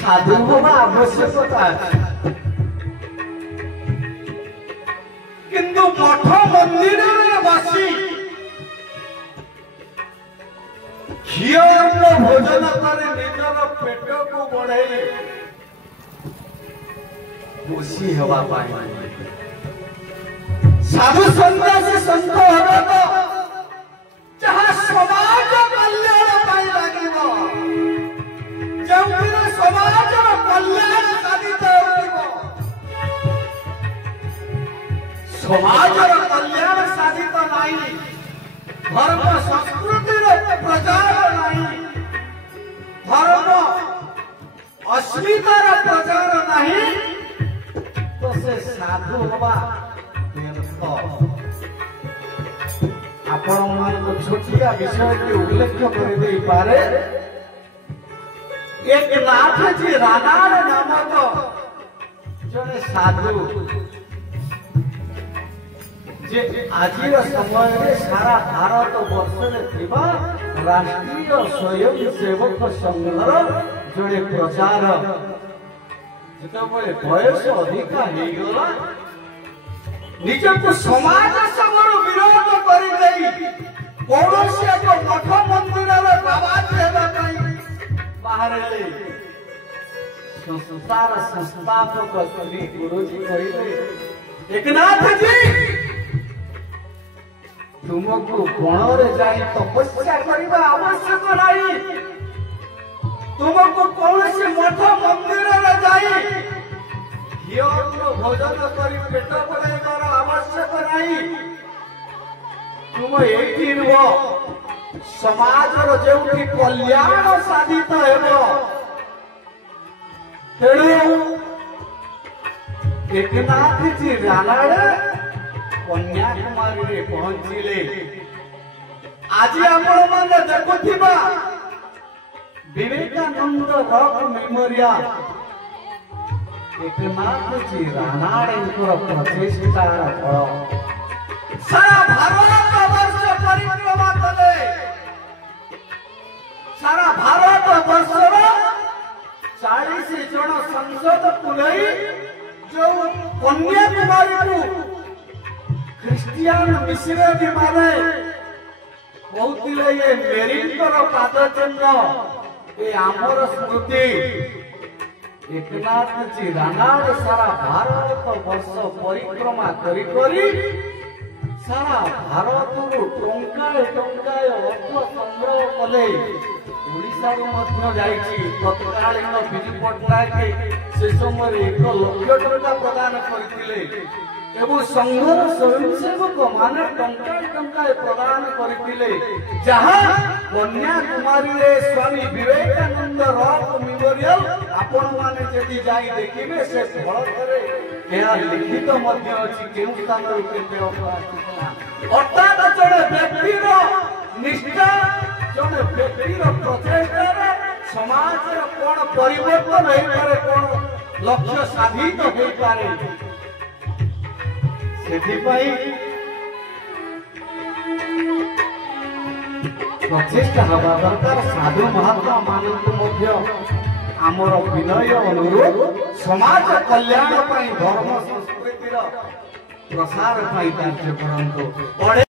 साधु होगा आवश्यकता किंतु मठ मंदिर में बसी घीअन्न भोजन कर निजर पेट को बढ़े खुशी हवा पाए साधु सन्यासी संत होगा तो जहाँ समाज कल्याण पाई लगे जो समाज कल्याण साधित समाज कल्याण साधित नहीं धर्म संस्कृति प्रचार नहीं धर्म अस्मितार प्रचार नहीं तो से साधु हवा आपण मान छोटिया विषय के उल्लेख कर दे पारे एक नाथ जी रानार नामक जड़े साधु जे आजिर समय में सारा भारत वर्ष में राष्ट्रीय स्वयं सेवक संघर जड़े प्रचार जो बयस अधिका होगला निजक समाज संघर विरोध कर कौन एक मठ मंदिर बाहर संसार संस्थापक श्री गुरुजी कहले एकनाथ जी तुमको बण जाई तपस्या करने आवश्यक नहीं तुमको कौन मठ मंदिर जाई भोजन कर पेट बढ़ाइबार आवश्यक नहीं तुम ये समाज जो कल्याण साधित तेणु एकनाथ जी रानाड़ कन्याकुमारी में पहुंचले आज आपण मैंने देखुथिबा विवेकानंद रॉक मेमोरियल एकनाथ जी रानाड़ प्रचेष्टार फल सारा भारत वर्ष परिक्रमा कले सारा भारत वर्ष 40 जन संसद पुलई जो कन्याकुमारी ख्रिस्टियान मिशनरी माने कहते ये मेरीटर पाद चिन्ह ये आमर स्मृति एकनाथ जी रानाड़ सारा भारत वर्ष परिक्रमा करी सारा भारत टंकाए टंकाए अर्थ संग्रह कले तत्कालीन विजु पट्टनायक से समय 1 लाख टंका प्रदान करते संघर स्वयंसेवक माने टंकाए प्रदान करते जहाँ कन्याकुमारी स्वामी विवेकानंद रॉक मेमोरियल आपण माने यदि जाई देखिबे से फल लिखित केउ स्थान अर्थात जड़े व्यक्तिर निष्ठा जड़े व्यक्तिर प्रचेष्टा समाज कौन परिवर्तन हो पारे कौन लक्ष्य साधित हो पारे प्रचेष्टा हवा दरकार साधु महात्मा मानक आमर विनय अनुरोध समाज कल्याण धर्म संस्कृतिर प्रसार कार्य करंतु।